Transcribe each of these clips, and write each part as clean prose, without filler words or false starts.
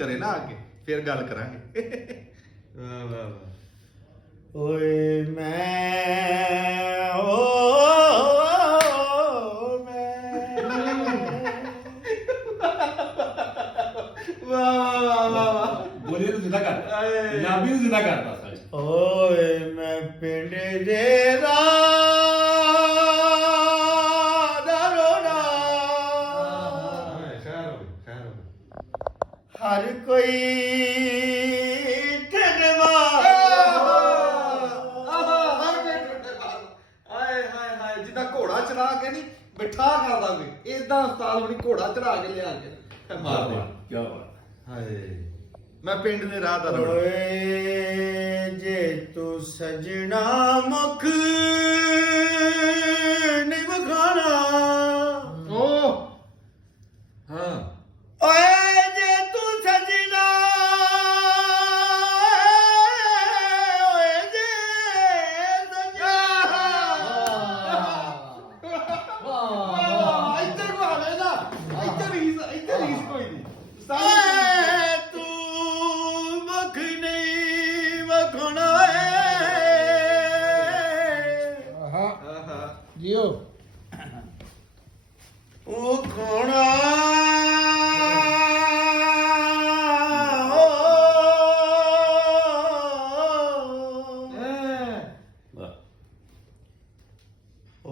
करे ना आगे फिर गल करांगे। वाह वाह वाह। ओए मैं बोलिए तो जिंदा करता पंजाबी तो जिंदा करता। ओए मैं पिंड दे हर कोई जिदा घोड़ा चढ़ा के नहीं बिठा करदा वे इदा उस्ताद बड़ी घोड़ा चढ़ा के लिया के मार दे। क्या बात हाय मैं पिंड दे राह दा ओए जे तू सजना मुख नहीं बखाना ओ हां ओए जियो ओ खोना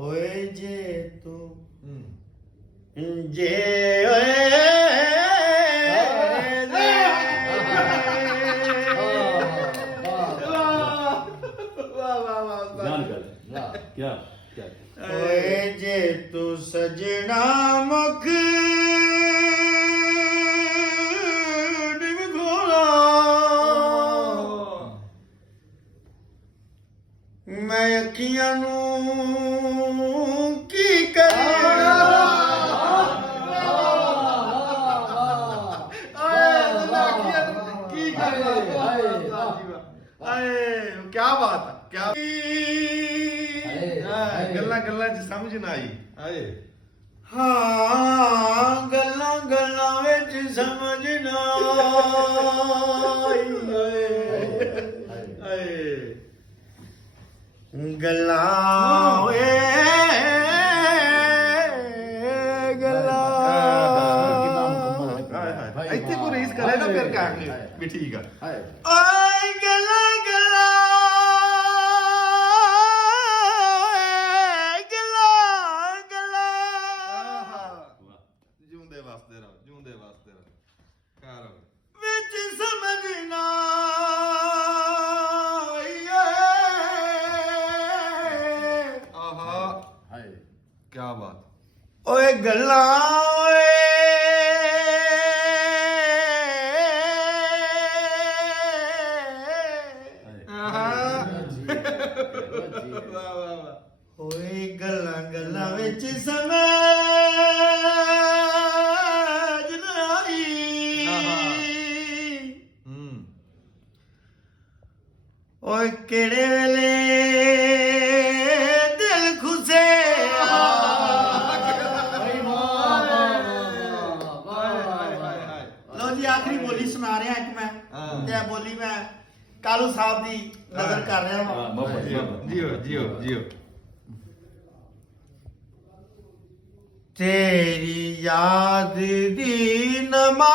ओए जे तू जे क्या ओए जे तू सजना मुख निभोला मैं अखियां नू की करा की करे क्या बात है क्या ਗੱਲਾਂ ਗੱਲਾਂ ਚ ਸਮਝ ਨਾ ਆਈ ਆਏ ਹਾਂ ਗੱਲਾਂ ਗੱਲਾਂ ਵਿੱਚ ਸਮਝ ਨਾ ਆਈ ਆਏ ਗੱਲਾਂ ਓਏ ਗੱਲਾਂ ਇੱਥੇ ਕੋਈ ਰੀਸ ਕਰੇ ਨਾ ਫਿਰ ਕਹਾਂਗੇ ਵੀ ਠੀਕ ਆ ਓਏ ਗੱਲਾਂ क्या बात ओए गल्ला ओए गल्ला गल्ला विच समझ आई ओए केड़े वेले दिल खुसे आखिरी बोली सुना रहा एक मैं ते बोली मैं कालू साहब दी नजर कर रहा हूं जियो जियो जियो तेरी याद दी नमाज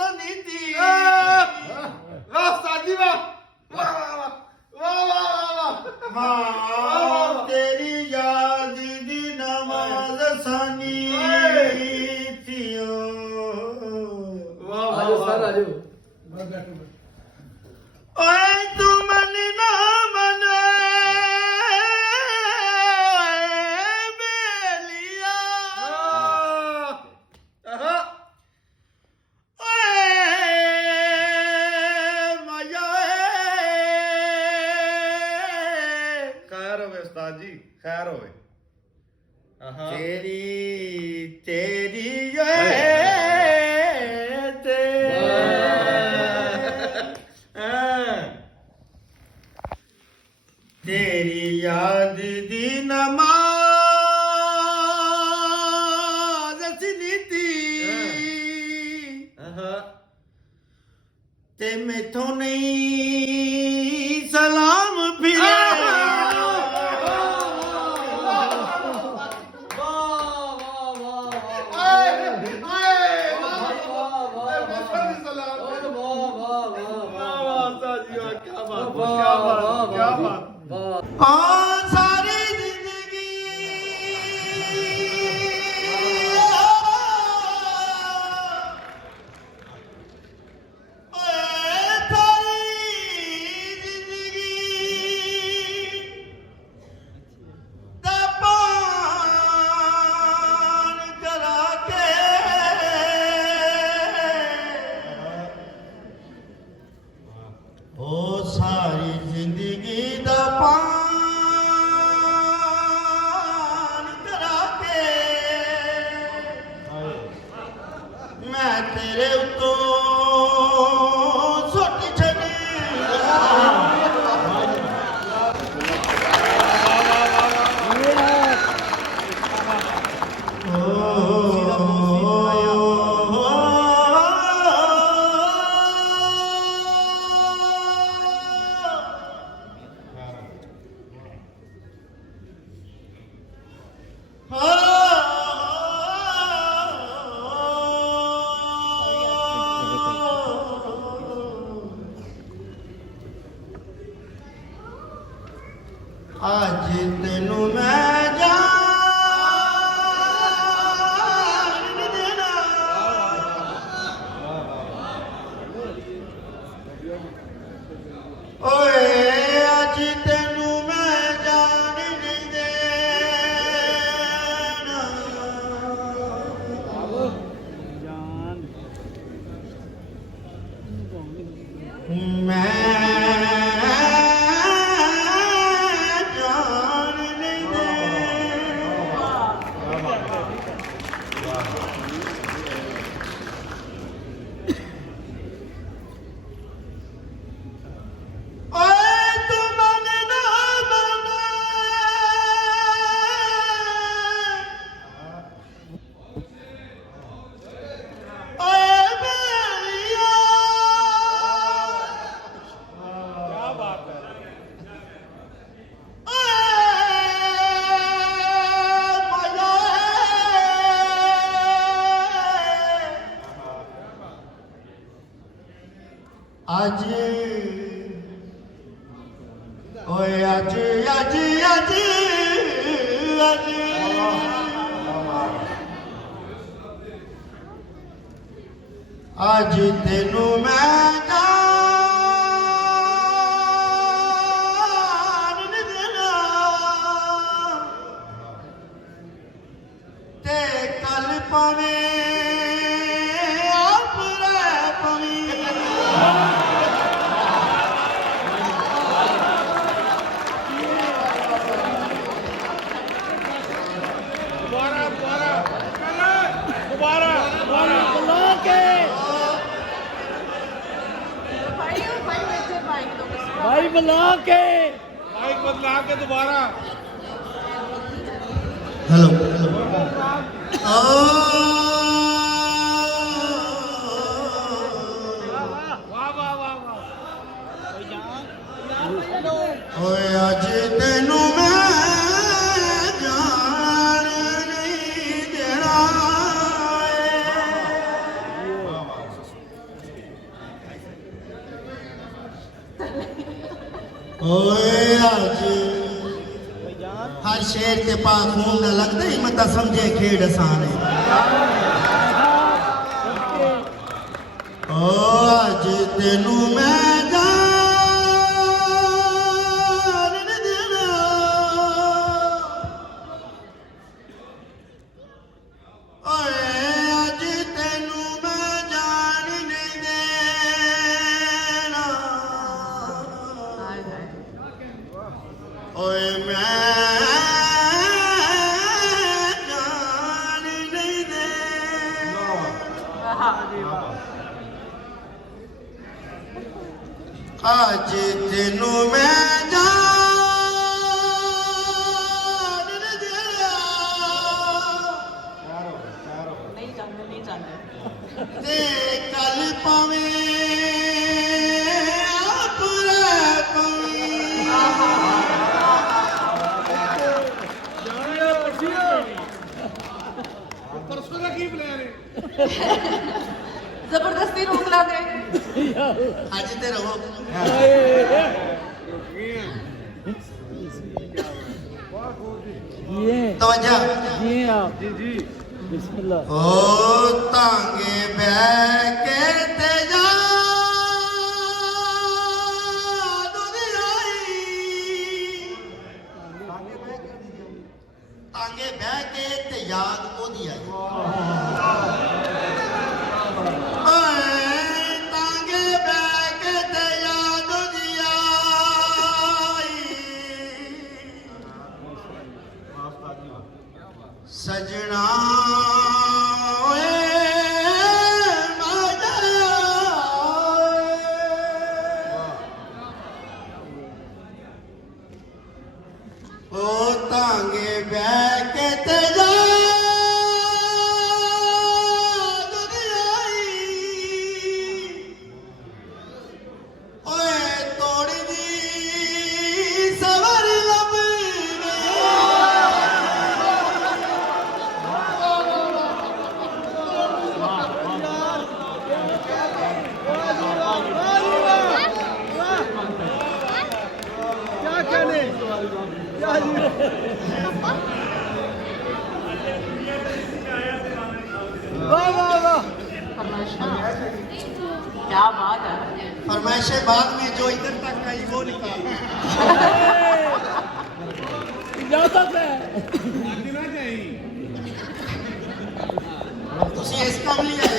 सनीति वाह साजी वाह वाह वाह वाह तेरी याद दी नमाज सनी ओए तू मन ना मने ਹੋਵੇ ਉਸਤਾਦ ਜੀ, ਖੈਰ ਹੋਵੇ। ਤੇਰੀ ਤੇਰੀ ਤੇਰੀ ਯਾਦ ਦੀ ਨਮਾਜ਼ ਸੁਨੀਤੀ ਤੇ ਮੈਥੋਂ ਨਹੀਂ ਸਲਾਮ ਫਿਰਿਆ ਸਾਰੀ ਜ਼ਿੰਦਗੀ ਸਾਰੀ ਜ਼ਿੰਦਗੀ ਦਾ ਪਾਣ ਕਰਾ ਕੇ ਉਹ ਸਾਰੀ ਜ਼ਿੰਦਗੀ ਦਾ ਪਾਣ ਕਰਾ ਕੇ ਮੈਂ ਤੇਰੇ ਉੱਤੋਂ ਸੁੱਟ ਛੱਡੀ ਅੱਜ ਤੈਨੂੰ ਮੈਂ ਜਾਣ ਨਹੀਂ ਦੇਣਾ ਓਏ ਅੱਜ ਤੈਨੂੰ ਮੈਂ ਜਾਣ ਨਹੀਂ ਦੇਣਾ ਅੱਜ ਓਏ ਅੱਜ ਅੱਜ ਅੱਜ ਅੱਜ ਅੱਜ ਤੈਨੂੰ ਮੈਂ ਜਾਣ ਨਹੀਂ ਦੇਣਾ ਤੇ ਕੱਲ ਭਾਵੇਂ ਆਪ ਰਹਿ ਪਵੀਂ भाई बुला के ਮਾਈਕ ਬਦਲਾ ਕੇ ਦੁਬਾਰਾ। हेलो ओए आज तेनू मैं जान नहीं देना ओए आज हर शेर के पास खून न लगता ही मत समझे खेड आसान है ओ आज तेनू मैं जान नहीं देना ओए आज तेनू मैं जान नहीं देना ओए मैं ਅੱਜ ਤੈਨੂੰ ਮੈਂ ਨਹੀਂ ਜਾਂਦੇ ਤੇ ਕੱਲ ਪਾਵੇਂ ਆਪਰੇ ਪਰਸੋਂ ਦਾ ਕੀ ਪਲਾਨ ਹੈ ਜ਼ਬਰਦਸਤੀ ਰੋਕ ਲਾ ਦੇ ਅੱਜ ਤੇ ਰਹੋ ਤਵੱਜਾ जी आप जी बिस्मिल्लाह ਓ ਤਾਂਗੇ ਬਹਿ ਕੇ ਤੇ ਜਾ ਤਾਂਗੇ ਬਹਿ ਕੇ ਤੇ ਯਾਦ ਉਹਦੀ ਆਈ ਤਾਂਗੇ ਬਹਿ ਕੇ ਤੇ ਯਾਦ ਉਹਦੀ ਆਈ ਸਜਣਾ ਓਏ ਮਾਜਾ ਓ ਤਾਂਗੇ ਬਹਿ ਕੇ ਤੇ ਜਾ ਓਏ ਤੋੜੀ ਦੀ ਸਵਰ ਲੱਭੇ क्या कहने क्या जी वाह वाह वाह क्या बात है फरमाइशें बाद में जो इधर तक आई वो निकाल इजाजत है ਨਾ ਚਾਹੀ ਤੁਸੀਂ ਇਸ ਕੰਮ ਲਈ ਆਏ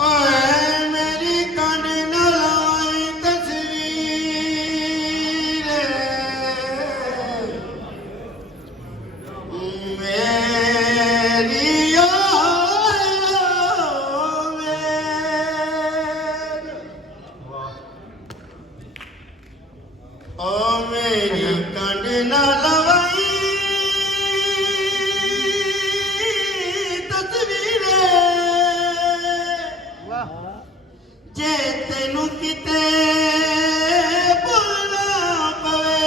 ਓਏ ਮੇਰੀ ਕੰਨ ਨਾਲ ਆਈ ਤਸਵੀਰ ਮੇਰੀ ਓ ਮੇਰੀ ਕੰਨ ਨਾਲ ਆਈ ਤਸਵੀਰ ਜੇ ਤੈਨੂੰ ਕਿਤੇ ਭੁੱਲਣਾ ਪਵੇ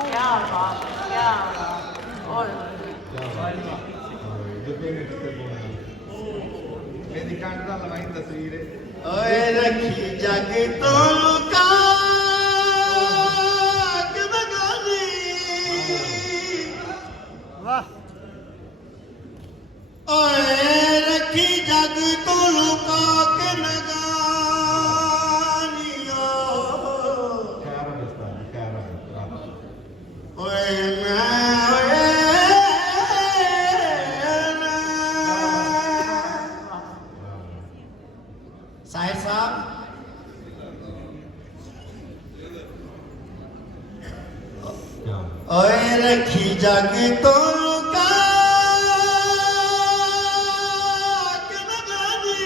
क्या बात क्या बात और ਮੇਰੀ ਕੰਨ ਦਾ ਲਵਾਈ ਤਸਵੀਰ ਹੈ ਓਏ ਰੱਖੀ ਜਗ ਤੋਂ ਲੁਕਾ ਕੇ ਬਗਾਨੀ वाह ਓਏ ਰੱਖੀ ਜਗ ਤੋਂ ਲੁਕਾ ਕੇ ਨਗਾਨੀਓ ਖੈਰ ਰਸਤਾ ਖੈਰ ਓਏ ਮੈਂ ਸਾਹਿਬ ਸਾਹਿਬ ਓਏ ਰੱਖੀ ਜਗ ਤੋਂ ਲੁਕਾ ਕੇ ਨਗਾਨੀ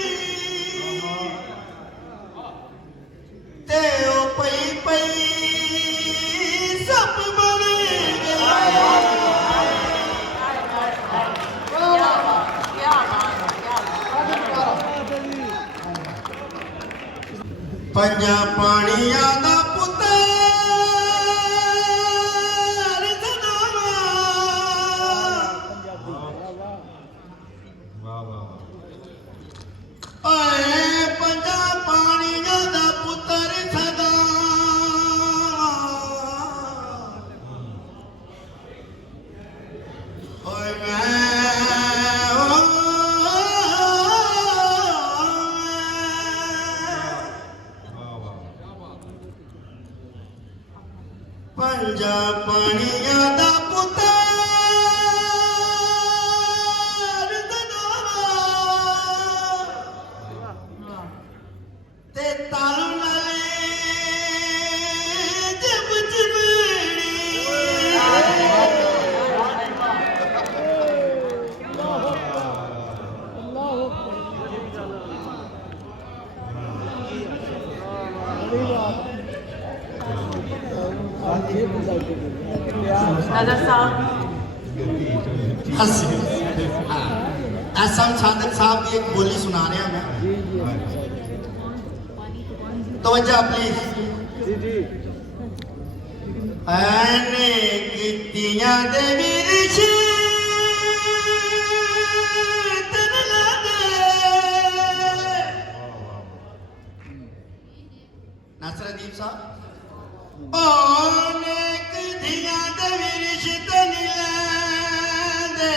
ਤੇ ਉਹ ਪਈ ਪਈ ਸਭ ਬਣ ਗਿਆ क्या बात क्या बात ਪੰਜਾਂ ਪਾਣੀਆਂ ਦਾ ਪੁੱਤਰ ਸਦਾਵਾ ਵਾਹ ਵਾਹ ਓਏ ਪੰਜਾਂ ਪਾਣੀਆਂ ਦਾ ਪੁੱਤਰ ਸਦਾਵਾ ਓਏ ਮੈਂ ਪੰਜਾਂ ਪਾਣੀਆਂ ਦਾ ਪੁੱਤਰ ਸਦਾਵਾ ਤੇ ਤਾਲੂ ਨਾਲੇ ਜਬ ਜਮੜੀ नजर साहब एसएम सादिक साहब की एक बोली सुना रहा मैं तवज्जो प्लीज आने कितियां दे विरश तन लागे नासरुद्दीन साहब आने कितियां दे विरश तन लागे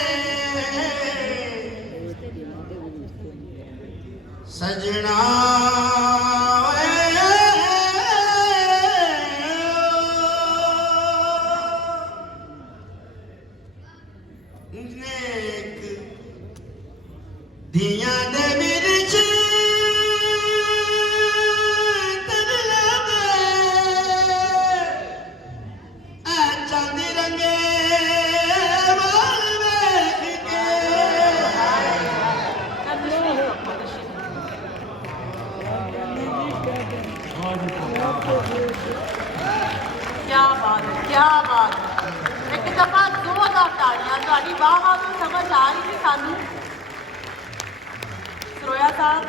सजना दिया दे विरच तन लागे चांदी रंगे बाल वेख के क्या बात है, क्या बात है। एक दफा जोरदार तालियां ਤੁਹਾਡੀ ਬਾਹਾਂ ਨੂੰ ਸਮਝ ਆ ਰਹੀ ਸੀ ਸਾਨੂੰ ਸਰੋਇਆ ਸਾਹਿਬ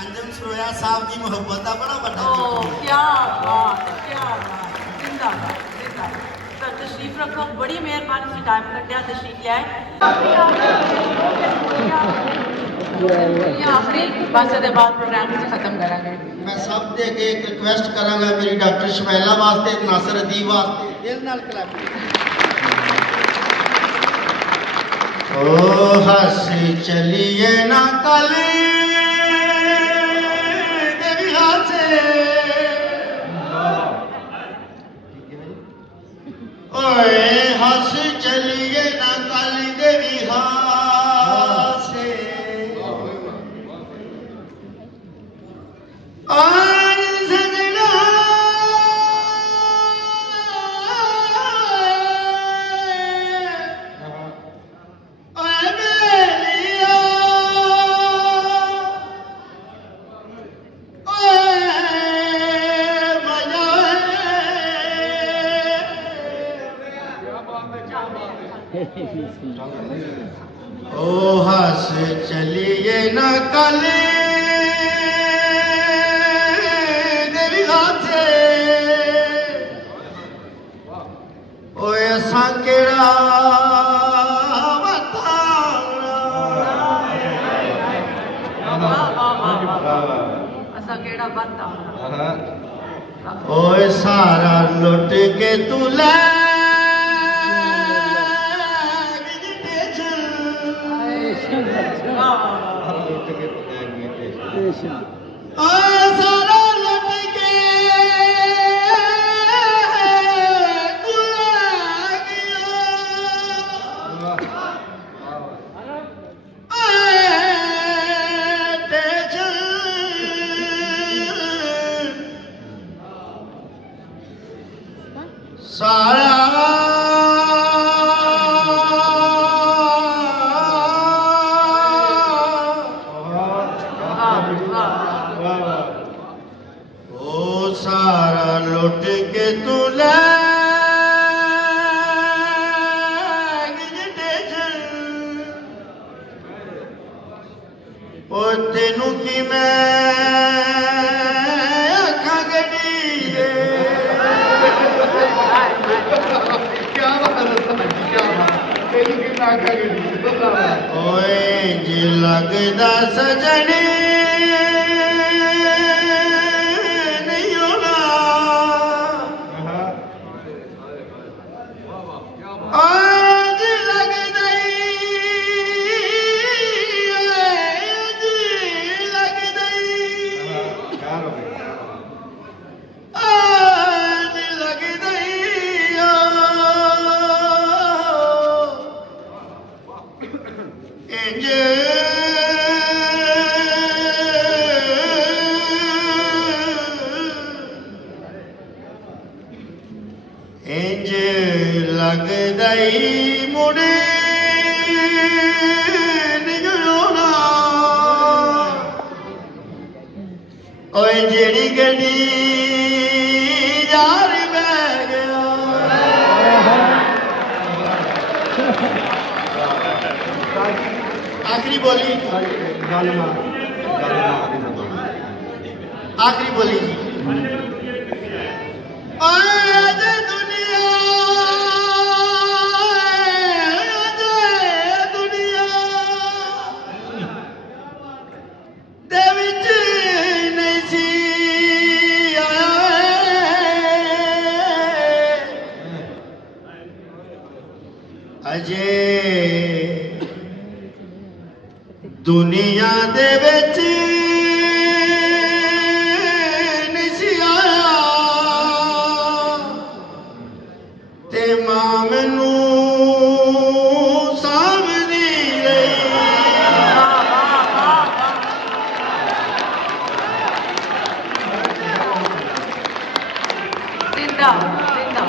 अंजम सरोया साहब की मोहब्बत का बड़ा बड़ा ओ क्या बात है, क्या बात है। जिंदाबाद जिंदाबाद तो तशरीफ रखो बड़ी मेहरबानी से टाइम कटिया तशरीफ ले आए आखिरी बस के बाद प्रोग्राम खत्म करांगे मैं सब दे के एक रिक्वेस्ट करांगा मेरी डॉक्टर शमैला वास्ते नासिर अदीब वास्ते दिल नाल क्लैप ओ हंस चलिए ना कल देवी हाथे ओए हंस चलिए ना कल देवी हाथे और सजना ओए बेलिया ओए मजा ओ हंस चलिए ना कल ओए असां केड़ा असा केड़ा बनता ओए सारा लुट के तू ले सारा लुट के सारा ओ सारा लुट के तू ले ओ तेनू की मैं आखा गड़ी ओए जी लगदा सजने नहीं होना आज लगदा इंज लगदई मुड़े निगरोना ओए जेड़ी गड्डी आखिरी बोली आखिरी बोली जी आज दुनिया दे विच नहीं सी अजे दुनिया दे विच नहीं सी आया ते मां मैनू सामदी रही जिंदा जिंदा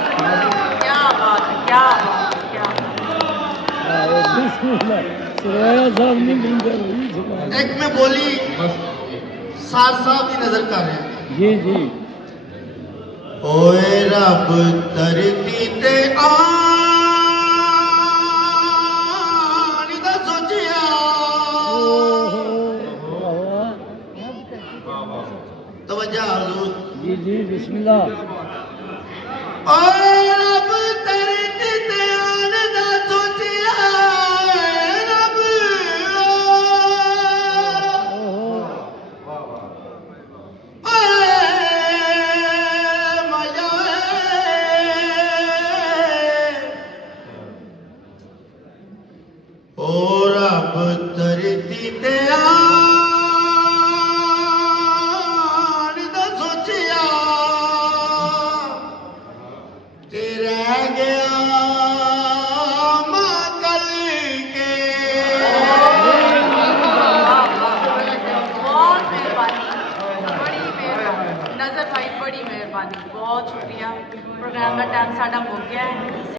क्या बात है क्या बात है क्या बात बिस्मिल्लाह सुराया साहब ने बिंदर एक मैं बोली साथ साहब की नजर कर रहे हैं जी जी ओए रब धरती ते आनी दा सोचिया तवज्जो हुजूर जी जी बिस्मिल्लाह ओए रब धरती ते आनी दा सोचिया रब ओ रब धरती ते आन दा सोचिया ते रह गया मां कल के बहुत मेहरबानी बड़ी मेहरबानी नजर भाई बड़ी मेहरबानी बहुत शुक्रिया प्रोग्राम का टाइम साडा मुक गया है